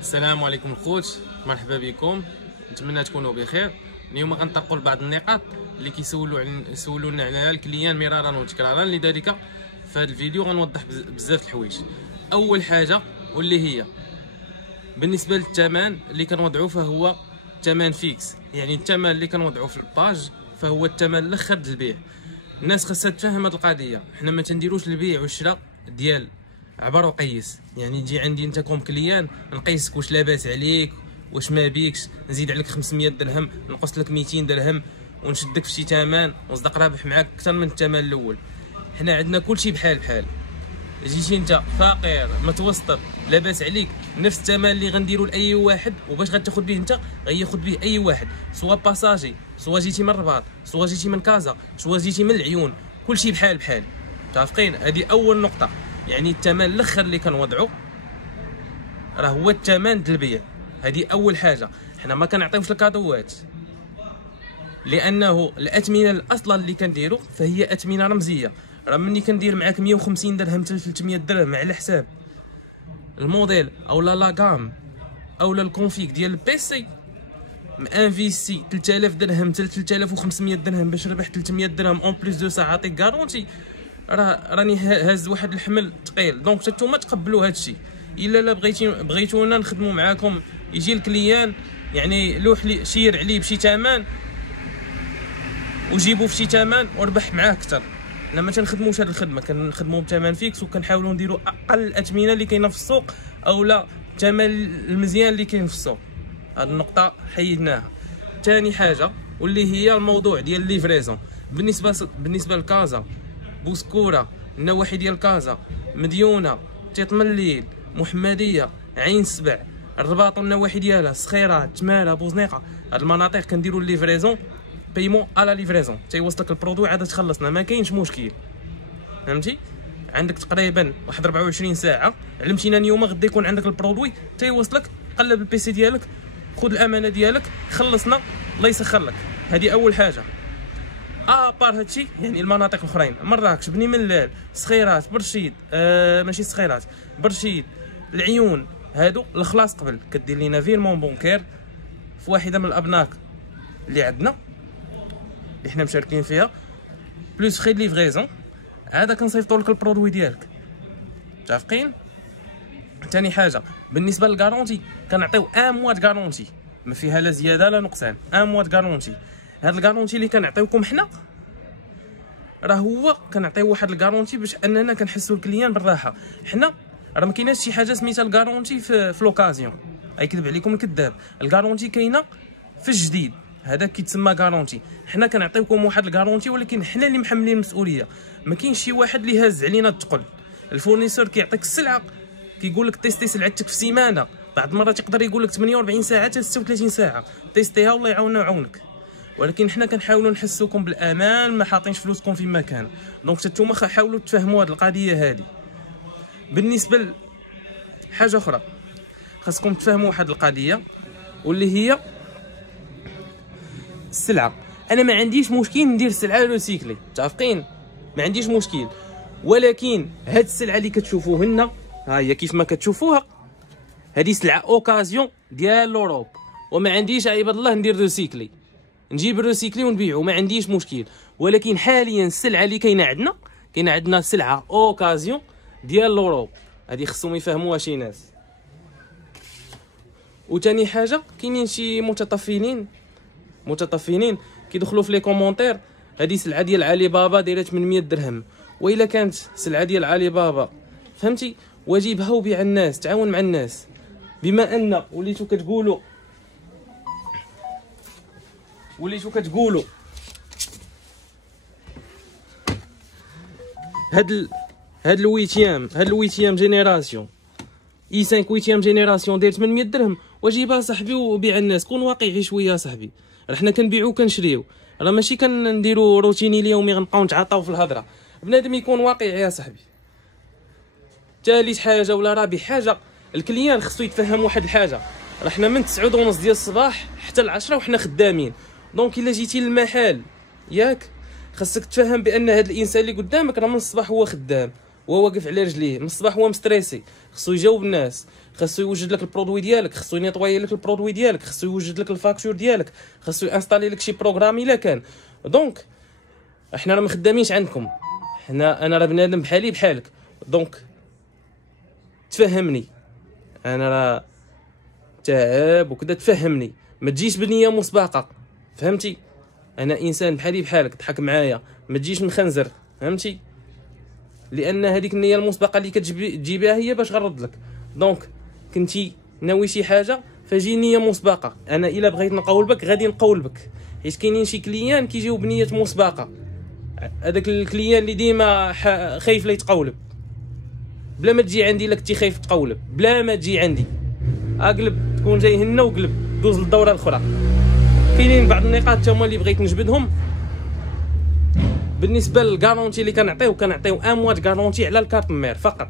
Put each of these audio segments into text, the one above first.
السلام عليكم الخوت، مرحبا بكم. نتمنى تكونوا بخير. اليوم غنطرقوا لبعض النقاط اللي يسولونا عليها الكليان مرارا وتكرارا. لذلك في هذا الفيديو غنوضح بزاف الحوايج. اول حاجه واللي هي بالنسبه للثمن اللي كنوضعوا، فهو ثمن فيكس، يعني الثمن اللي كنوضعوا في الباج فهو الثمن الاخر للبيع. الناس خاصها تفهم هذه القضيه. حنا ما تنديروش البيع والشراء ديال عبر وقيس، يعني تجي عندي انت كوم كليان نقيسك واش لاباس عليك واش ما بيكش، نزيد عليك 500 درهم، نقص لك 200 درهم ونشدك في شي ثمن ونصدق رابح معاك اكثر من الثمن الاول. حنا عندنا كلشي بحال بحال. جيتي انت فقير متوسط لاباس عليك، نفس الثمن اللي غنديرو لاي واحد، وباش غتاخذ به انت غياخذ به اي واحد، سواء باساجي، سواء جيتي من الرباط، سواء جيتي من كازا، سواء جيتي من العيون، كلشي بحال بحال. متفقين؟ هذه اول نقطه. يعني الثمن الاخر اللي كنوضعو راه هو الثمن ديال البيع. هذه اول حاجه. حنا ما كنعطيوش الكادوات، لانه الاثمنه الاصلا اللي كنديرو فهي اثمنه رمزيه. راه ملي كندير معاك 150 درهم حتى 300 درهم على حساب الموديل او لا غام او الكونفيك ديال البيسي، انفيستي 3000 درهم حتى 3500 درهم باش ربح 300 درهم اون بليس دو سا عاطيك غارونتي، راني هاز واحد الحمل ثقيل. دونك نتوما تقبلوا هذا الشيء. الا لا بغيتونا نخدموا معاكم، يجي الكليان يعني لوح لي شير عليه بشي ثمن وجيبوا في شي ثمن وربح معاه اكثر. حنا ما تنخدموش هذه الخدمه، كنخدموا بثمن فيكس وكنحاولوا نديروا اقل الاثمنه اللي كاينه في السوق او لا الثمن المزيان اللي كاين في السوق. هذه النقطه حيدناها. ثاني حاجه واللي هي الموضوع ديال ليفريزون. بالنسبه لكازا، بوسكوره، النواحي ديال كازا، مديونه، تيط من الليل، محمديه، عين سبع، الرباط والنواحي ديالها، صخيره، تماره، بوزنيقه، هاد المناطق كنديروا الليفريزون بايمون على ليفريزون، تيوصلك البرودوي عاد تخلصنا، ما كاينش مشكل. فهمتي؟ عندك تقريبا واحد 24 ساعه، علمتينا اليوم غدا يكون عندك البرودوي تيوصلك. قلب البيسي ديالك، خذ الامانه ديالك، خلصنا، الله يسخر لك. هذه اول حاجه. بار هادشي يعني المناطق الاخرين، مراكش، بني ملال، صخيرات، برشيد، ماشي صخيرات، برشيد، العيون، هادو الخلاص قبل كدير لينا فيرمون بونكير في واحده من الابناك اللي عندنا اللي حنا مشاركين فيها، بلوس خي ليفريزون، عاد كنصيفطوا لك البرودوي ديالك. متفقين؟ ثاني حاجه بالنسبه للغارونتي، كنعطيو ان موا د غارونتي، ما فيها لا زياده لا نقصان، ان موا د غارونتي. هاد الغارونتي اللي كنعطيوكم حنا راه هو كنعطيو واحد الغارونتي باش اننا كنحسوا الكليان بالراحه. حنا راه ما كايناش شي حاجه سميتها الغارونتي في لوكازيون، غيكذب عليكم الكذاب. الغارونتي كاينه في الجديد، هذا كيتسمى غارونتي. حنا كنعطيوكم واحد الغارونتي، ولكن حنا اللي محملين المسؤوليه. ما كاينش شي واحد اللي هاز علينا الثقل. الفورنيسور كيعطيك السلعه، كيقول لك تيستي سلعتك في سيمانه، بعض المرات يقدر يقول لك 48 ساعه حتى 36 ساعه تيستيها، والله يعاوننا ويعاونك. ولكن حنا كنحاولوا نحسوكم بالامان، ما حاطينش فلوسكم في مكان. دونك نتوما حاولوا تفهموا هذه القضيه هذه. بالنسبه لحاجه اخرى خاصكم تفهموا واحد القضيه واللي هي السلعه. انا ما عنديش مشكل ندير السلعه روسيكلي، متفقين؟ ما عنديش مشكل، ولكن هاد السلعه اللي كتشوفوه هنا، ها هي كيف ما كتشوفوها، هذه سلعه اوكازيون ديال لوروب، وما عنديش عباد الله ندير روسيكلي، نجيب الروسيكلي ونبيعو، ما عنديش مشكل. ولكن حاليا السلعه اللي كاينه عندنا سلعه اوكازيون ديال لوروب، هذه خصهم يفهموها شي ناس. وثاني حاجه كاينين شي متطفلين كيدخلوا في لي كومونتير، هذه سلعه ديال علي بابا دايره 800 درهم، والا كانت سلعه ديال علي بابا فهمتي واجبها وبيع الناس، تعاون مع الناس. بما ان وليتو كتقولوا هاد الويتيام جينيراسيون اي 5 ويتيام جينيراسيون داير 800 درهم، واجيبها صاحبي وبيع الناس. كون واقعي شويه صاحبي، راه حنا كنبيعو كنشريو، راه ماشي كنديرو روتيني اليومي غنبقاو نتعاطاو في الهضره. بنادم يكون واقعي يا صاحبي. ثالث حاجه ولا رابع حاجه، الكليان خصو يتفهم واحد الحاجه، راه حنا من 9:30 ديال الصباح حتى ل10 وحنا خدامين. دونك الا جيتي للمحل ياك خاصك تفهم بان هذا الانسان اللي قدامك راه من الصباح هو خدام، وهو واقف على رجليه من الصباح، هو مستريسي، خصو يجاوب الناس، خاصو يوجد لك البرودوي ديالك، خاصو ينيطواي لك البرودوي ديالك، خاصو يوجد لك الفاكتور ديالك، خاصو ينستالي لك شي بروغرام الا كان. دونك احنا راه ما خدامينش عندكم، انا راه بنادم بحالي بحالك. دونك تفهمني، انا راه تعب وكذا، تفهمني، ما تجيش بنيه مسبقه، فهمتي؟ انا انسان بحالي بحالك، ضحك معايا، ما تجيش مخنزر، فهمتي؟ لان هذيك النيه المسبقه اللي كتجيبها هي باش غنرد لك. دونك كنتي ناوي شي حاجه فجي نيه مسبقه، انا الا بغيت نقول بك غادي نقول بك، حيت كاينين شي كليان كيجيو بنيه مسبقه، هذاك الكليان اللي ديما خايف لا يتقولب، بلا ما تجي عندي لك تي خايف تقولب، بلا ما تجي عندي اقلب، تكون جاي هنا وقلب، دوز للدوره الاخرى. كاينين بعض النقاط هما اللي بغيت نجبدهم. بالنسبه للكارونتي اللي كنعطيو ان موا كارونتي على الكارت مير فقط،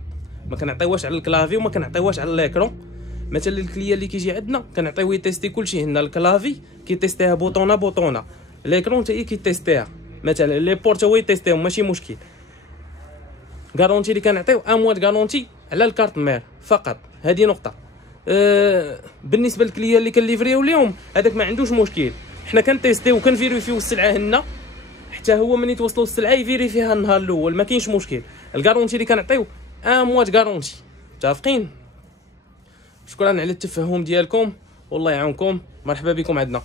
ما كنعطيوهاش على الكلافي وما كنعطيوهاش على ليكرون. مثلا الكليان اللي كيجي عندنا كنعطيوه يتيستي كلشي هنا، الكلافي كيتيستيها بوطونه، ليكرون حتى هي كيتيستيها، مثلا لي بورت هو يتيستيهم ماشي مشكل. كارونتي اللي كنعطيو ان موا كارونتي على الكارت مير فقط، هذه نقطه. بالنسبه للكليان اللي كنليفريو اليوم هذاك ما عندوش مشكل، حنا كنتيستيو وكنفيريفيو السلعه هنا، حتى هو ملي توصلوا السلعه يفيريفيها النهار الاول، ما كاينش مشكل. الكارونتي اللي كنعطيو ان موا كارونتي، متفقين؟ شكرا على التفهم ديالكم، والله يعاونكم، مرحبا بكم عندنا.